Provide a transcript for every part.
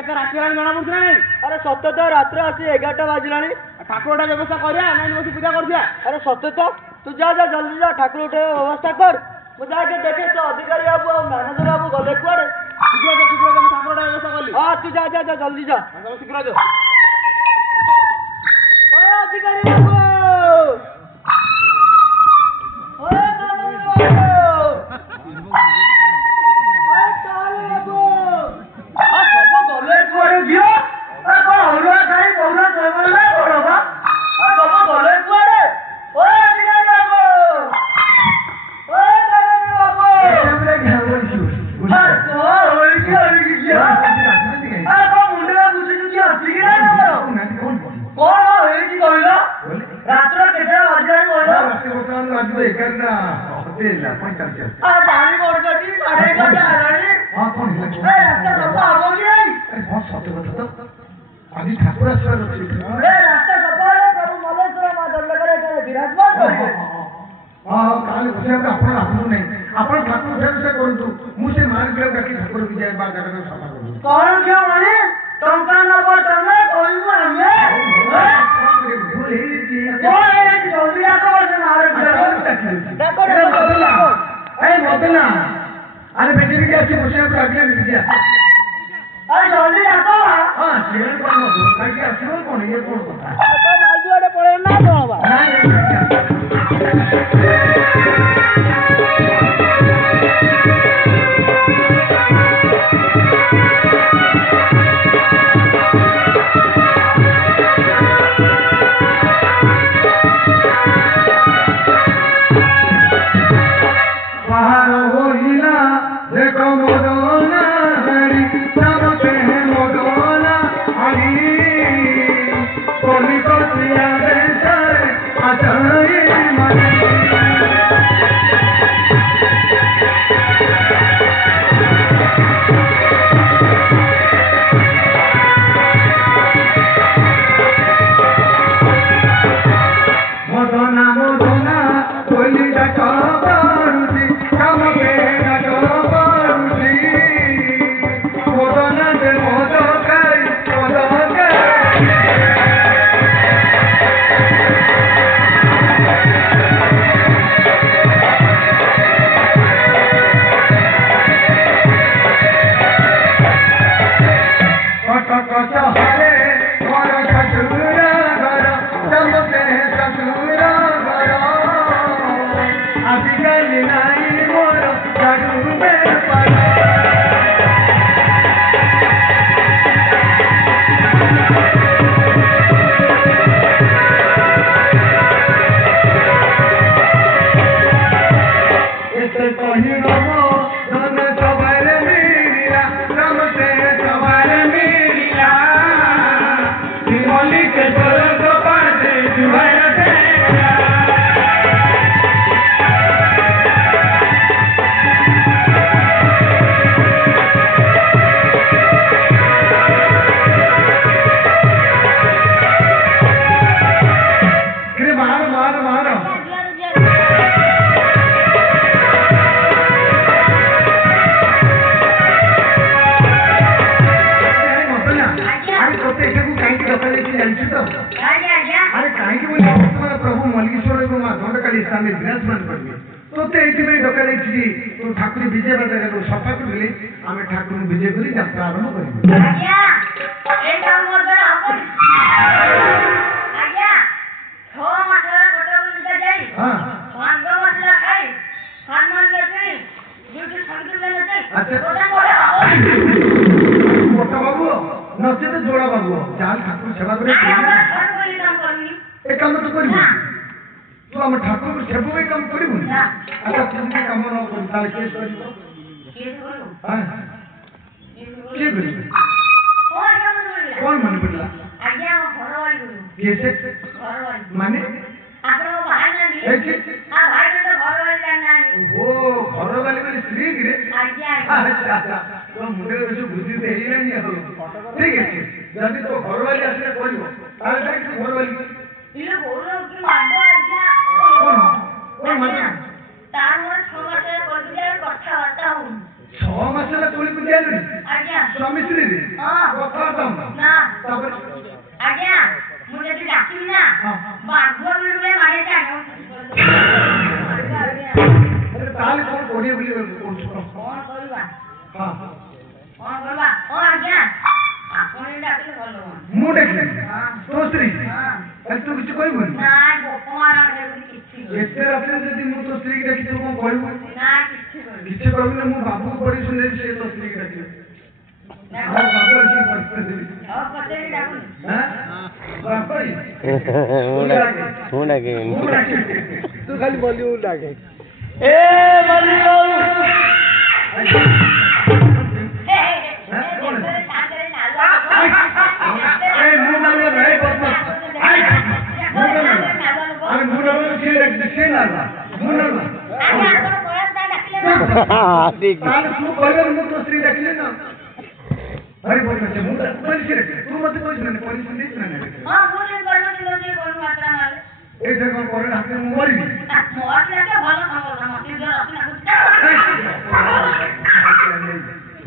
केते राति हेलानी जणा पड़छ ना नहीं अरे सत्य तो रात्र आसी 11टा बाजिलानी ठाकुरटा व्यवस्था करिया नाइन बसी पूजा करदिया अरे सत्य तो तू जा जा जल्दी जा ठाकुर उठे व्यवस्था कर मु जाके देखे तो अधिकारी बाबू और मैनेजर बाबू गले कुआड़े शीघ्र तुम ठाकुरटा व्यवस्था करली हां तू जा जा जा जल्दी जा तुम शीघ्र जो ओ अधिकारी बाबू ओए आदि ठाकुर रास्ता सफा प्रभु मलेश्वर माँ दंडकर विराजमान हाँ काले बसे आपण आसू नहीं आपण ठाकुर से करतु मुझे मार के डाकी ठाकुर की जाय बात जगह सफा करू कौन क्यों माने टंका न पर तमे कहू हमें भूल ही जी कौन है जल्दी आको से मार देखो ए मदना अरे बेटे भी ऐसे बसे अगले मिल गया अरे जल्दी आको हां शेर पर मत काई के आसो कौन ये कौन पता तो मालजुआड़े पड़े ना तो बाबा ठाकुर विजय बजाय सफा कर आम ठाकुर विजय कर यात्रा आरंभ कर बाबू नचे तो जोड़ा बाबू जहाँ ठाकुर सेवा कर काम तो कर तू आम ठाकुर सेवा काम कर अच्छा तुमके काम न कर केस कौन मन पड़ला कैसे माने ओ घर वाली मेरी स्त्री गिरे अच्छा तो मुंडे बेसु बुद्धि दे ही नहीं ठीक है जल्दी तो घर वाली आसे करिवो ताले जाके घर वाली इले बोलो कि मांडो आज्ञा कौन माने तार मोर 6 मास कर दिया कथा होता हूं 6 मास ला तोली को दिया नहीं आज्ञा स्वामी ମିସ୍ତ୍ରୀ ରେ କଥାବାର୍ତ୍ତା ନା ତାପରେ ଆଜ୍ଞା ମୁଁ ଯଦି ଡାକିବି ନା ବାଘୁଆ ମିଳିବେ ମାରିକି ଆଜ୍ଞା ତାହେଲେ କଣ କରିବେ ବୋଲି କହୁଛୁ କଣ କରିବା ହଁ କଣ କରିବା କଣ ଆଜ୍ଞା ଆପଣ ଡାକିଲେ ଭଲ ହୁଅନ୍ତା ମୁଁ ଦେଖିଲି ତୋ ସ୍ତ୍ରୀ ତୁ କିଛି କହିବୁନି ନା ଗୋପମାନ କିଛି ଏତେ ରାତିରେ ଯଦି ମୁଁ ତୋ ସ୍ତ୍ରୀକି ଦେଖି ତୁ କଣ କହିବୁ ନା କିଛି କହିବି କିଛି କହିବୁନି ମୁଁ ବାବୁକୁ ପଢି ଶୁଣେଇବି ସେ ତୋ ସ୍ତ୍ରୀକି ଡାକିବେ ଆଉ ବାବୁ ଆସିକି ପଢିଦେବି ହଉ ପଚାରି ଡାକୁନି ମୁଁ ଡାକିବିନି ତୁ ଖାଲି ବଲିଉଡ ଡାକେ ଏ ବଲି ବାବୁ ତୁ କହିବେ ମୁଁ ତୋ ସ୍ତ୍ରୀ ଡାକିଲେ ନା ଭାରି ବଢିଆ ଅଛି ମୁଁ ପୋଲିସ ଡାକିଲେ ତୁ ମତେ କହିଛୁ ନା ପୋଲିସ ଦେଇଛୁ ନା ଏଇଟା କଣ ପରେ ହାତରେ ମୁଁ ମରିବି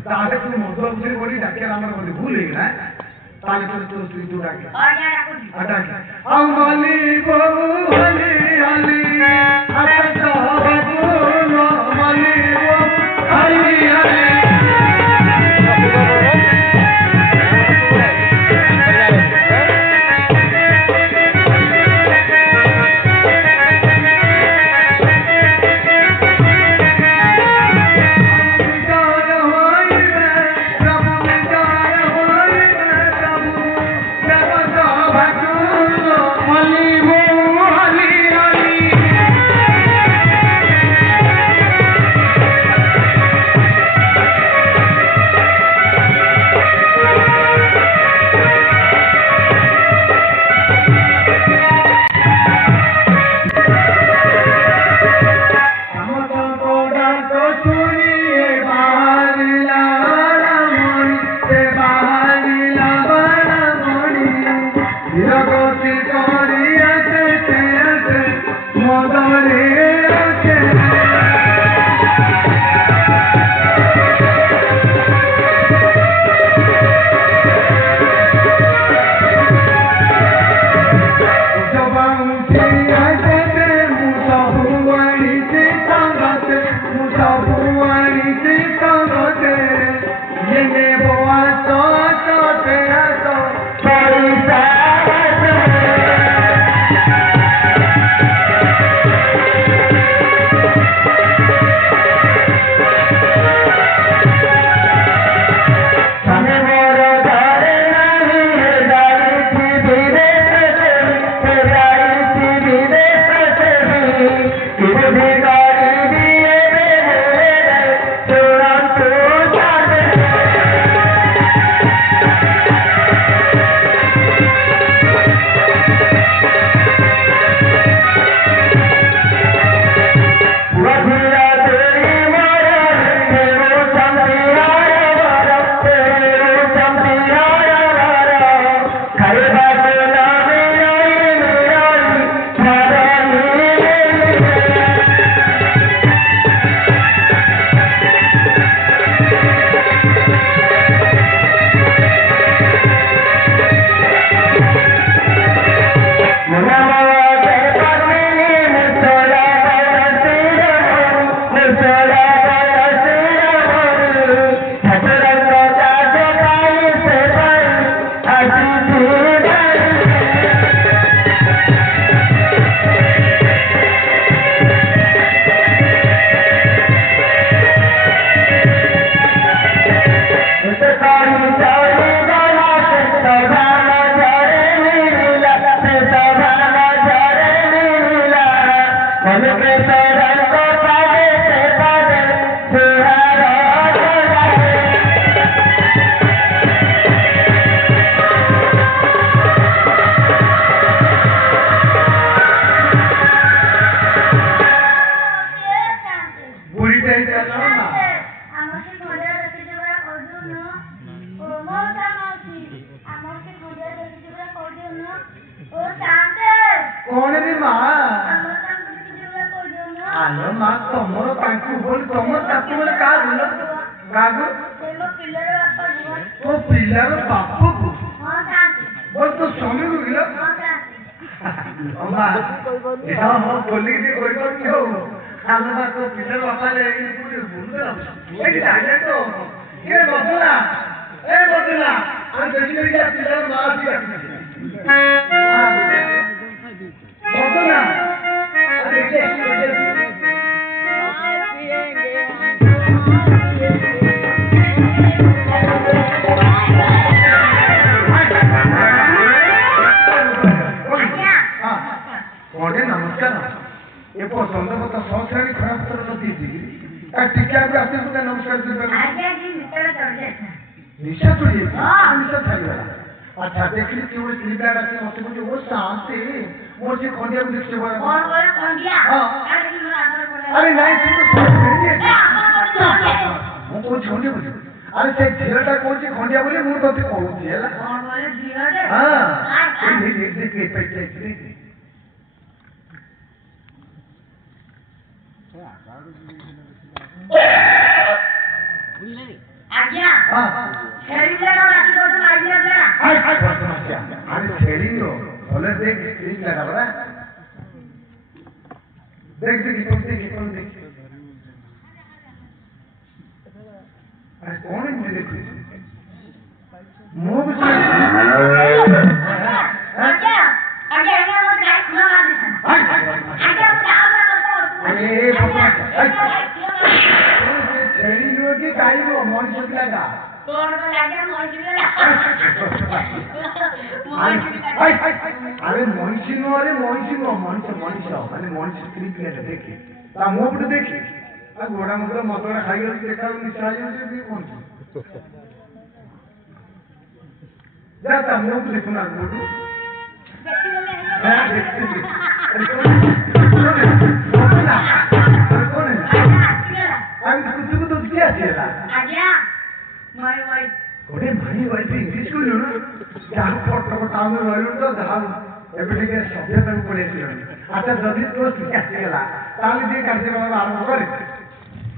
ତାହେଲେ ତୁ ମଦ ବୁଝିରେ ପଡି ଡାକିବା ଆମର ବୋଧେ ଭୁଲ ହେଇଗଲା ତାହେଲେ ତୋ ସ୍ତ୍ରୀ ତୁ ଡାକେ ଆଉ ହଲି ବହୁ ହଲି ହଲି ହାତ ବାବୁ ହଲି ହଲି ହଲି Hali କାହାକୁ ମୋ ପିଲାର ବାପା ଯିବ ତୋ ପିଲାର ବାପକୁ ହଁ ଯାଆନ୍ତି ବୋଲ ତୋ ସ୍ୱାମୀକୁ କିଲୋ ହଁ ଯାଆନ୍ତି ଅମା ହଁ ହଁ ଖୋଲିକି ଟିକେ କହିପାରୁଛି ଆଉ ଆଲୋ ତୋ ପିଲାର ବାପା ଏଇଠି ବୁଲୁଥିଲା ଏଇଠି ଜାଣିଲେ ତ ଏ ବଦଲା ଆମେ ବେଶୀ କରିକି ପିଲାର ମା ଅଛି ବଦଲା କଣେ ନମସ୍କାର ଏ ପସନ୍ଦ କଥା ସହସ୍ରାଣୀ ଖରାପ ଥର ନଦେଇଛି ଟିକାକୁ ଆସିବୁ ନା ନମସ୍କାର ନିଶା ଚଢି ନିଶା ଛାଡ଼ିଗଲା ଆଚ୍ଛା ଦେଖିଲି କିଏ ଗୋଟେ ସ୍ତ୍ରୀ ପିଲା ଡାକି ମତେ କହୁଛି ଓ ଶାନ୍ତି ମୋର ସେ ଖଣ୍ଡିଆକୁ ଦେଖିଛି ଆରେ ନାଇଁ ମୁଁ କହୁଛି ଖଣ୍ଡିଆ ବୋଲି ଆରେ ସେ ଝିଅଟା କହୁଛି ଖଣ୍ଡିଆ ବୋଲି ମୁଁ ତତେ କହୁଛି ହେଲା ଆଜ୍ଞା ଛେଳି ଆରେ ଛେଳି ଭଲ ଦେଖ ସ୍ତ୍ରୀ ପିଲାଟା ପରା देख देख कौन देख अरे कौन है मुझे देखो मुंह से आगे आगे आगे वो गाय खुला दे आगे वो जाओ ना अरे छेड़ी लो कि गाय लो मन से लगा तोड़ को लगे मोजी लगा अरे मनीषी नो मनीष माने मनीष स्त्री पिला देखी ता मुंह पटे देखी आ गोड़ा मुंह मदरा खाई गली देखा निशा आयो से कौन जा ता मुंह पे देखो ना मोटू हां देखते अरे कौन है आई कुछ तो दिया चला आज्ञा माय वाइफ गोटे माई वाइफ इंग्लिश को लो ना जा फट टाउन रहलो तो जा एबे टिके सभ्यता को पड़े छि अच्छा जदी तो ठीक आसी गेला ताली जे कार्यक्रम आरंभ करे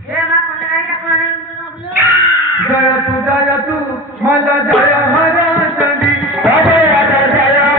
हे मा कोन गायटा कोन जय तू मला जय हरा चंदी जय जय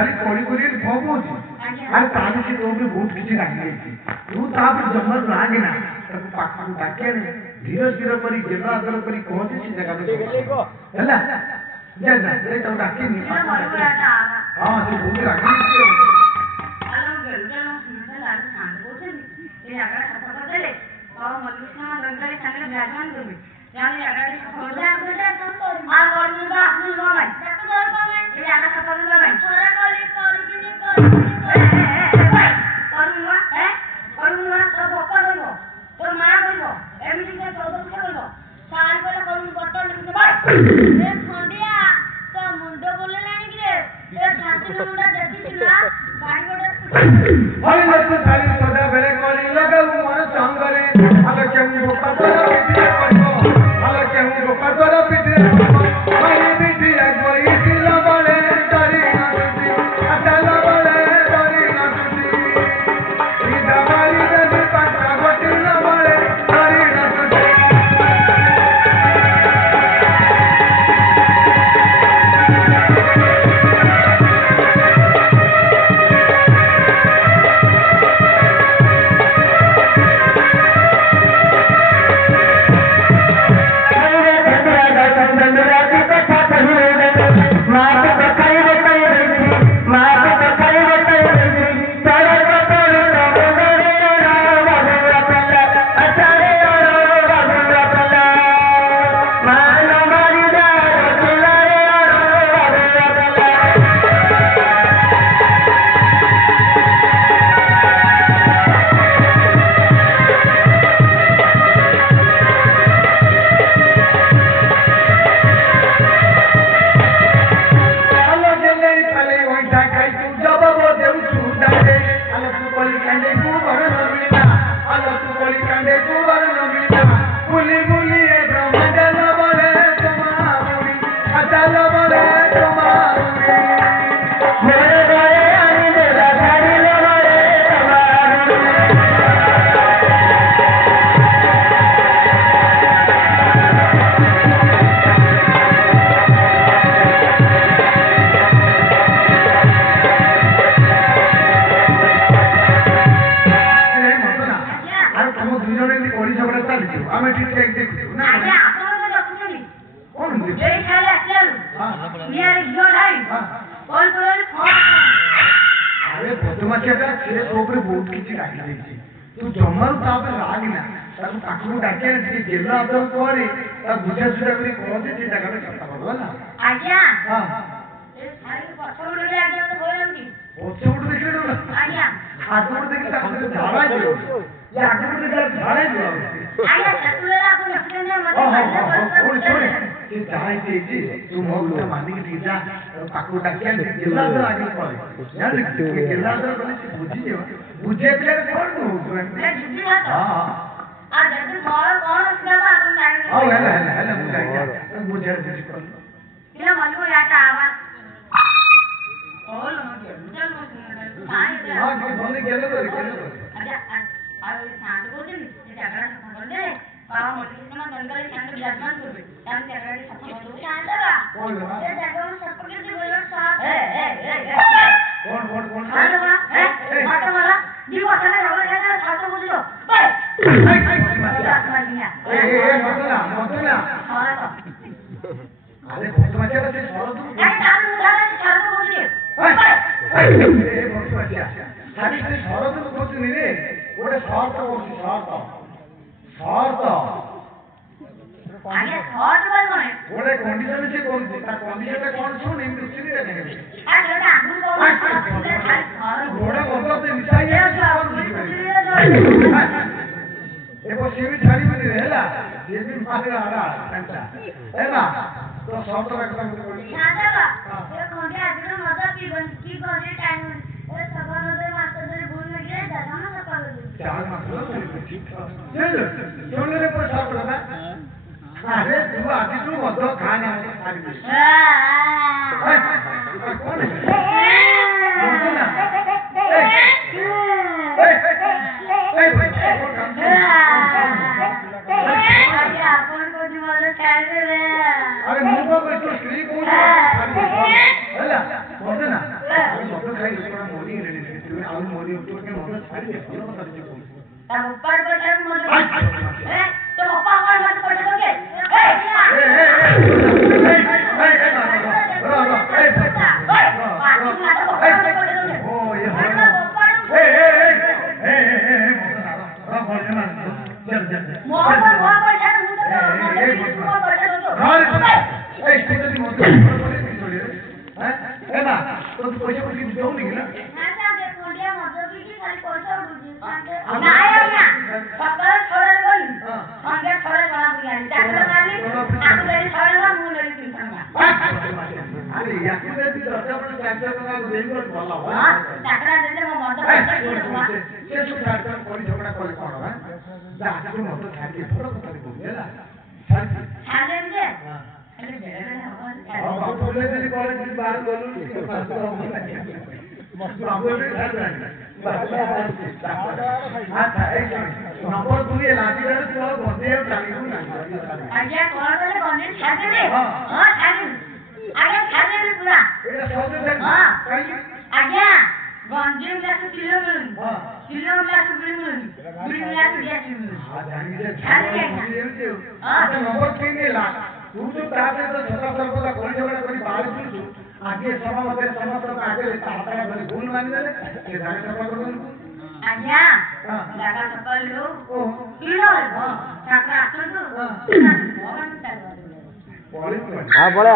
ଖାଲି କଳି କରି ଭୋଗୁଛି ଆରେ ତାହେଲେ ସେ ତୋ ବହୁତ କିଛି ରାଗିଯାଇଛି ତୁ ତାପରେ ଜମାରୁ ରାଗିନା ତାକୁ ପାଖକୁ ଡାକିଆନି ଧୀର ଧୀର କରି ଗେଲ ଆଦର କରି କହନ୍ତି ସେ ଜାଗାରେ ହେଲା ଯା ଯା ତାକୁ ଡାକିନି ହଁ ସେ ବହୁତ ରାଗିଯାଇଛି अरे मुंह को स्त्री को ଛାଡ଼ି ଦେ ଭଲ କଥା କିଛି କହୁଛି ତା ବୋପାର ପଇସା ମତେ ତୋ ବୋପା କଣ ମତେ ପଇସା ଦଉକେ नंबर दुई लाठी तू बंदे आज्ञा कौन बोले बंदे छाड़े दे हां छाड़े आज्ञा छाड़े दे पूरा एटा सब से हां काई आज्ञा गंजे ग्लास किलो मिलन किलो ग्लास मिलन दुई ग्लास ग्लास मिलन हां जानी दे छाड़े हां नंबर 3 ला तू जो ताते तो छोटा सरपला कोई झगड़ा करी बाहर तू आगे समाज आगे ताता भले भूल मान देले के जाने सफा कर आज्ञा जागा सफल लो किलो हां काका आतो तो हाँ बोले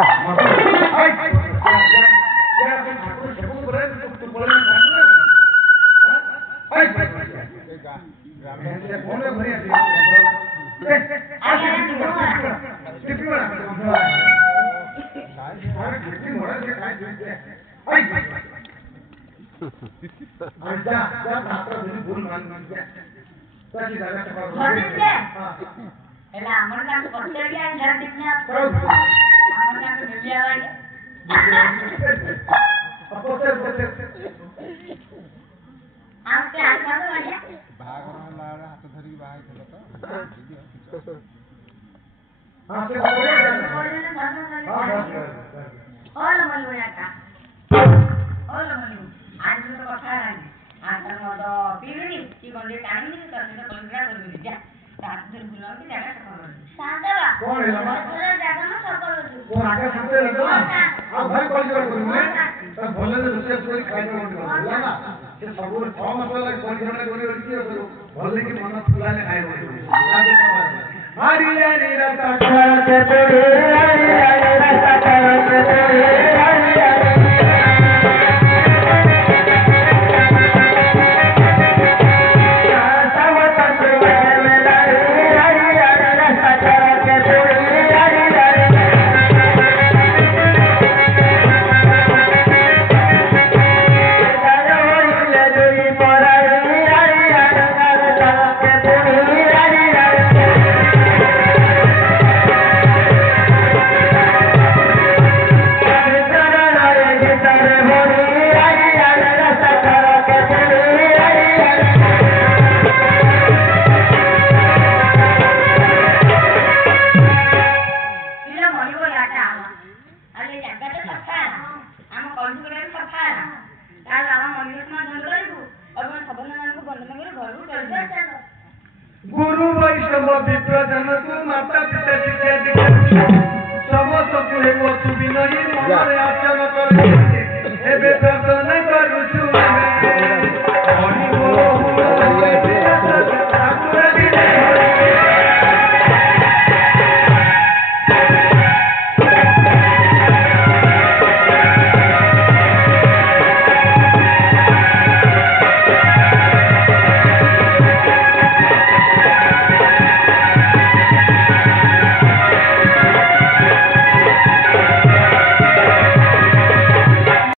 हमर काम करते क्या ध्यान देना हमर काम तो दिया भाई आपके हाथ में तो बढ़िया हाथ धरी बाहर खेलो तो हां से ओल मलुया का ओल मलु आज तो कथा है आज तो मद पीनी की गंडे टाणी तो तो पंद्रा कर जा सात दिन बुलाओ की जगह सफर सादवा कौन है लमा पूरा जगह में सफर हो वो आगे साथे रहतो ना अब भाई कॉल कर करूंगे तब भले से रोषे कोई खाई न होतो ना से सब 6 मसला कॉल करने कोनी होती है भले की मन फुलाने खाई होतो आगे सफर हरी हरी रता करते तोरे हरी हरी रता करते तोरे हरी गुरु वैष्णव विप्र जन तू माता पिता शिक्षा दीक्षा समस्त को हे वस्तु विनयी मन आचरण कर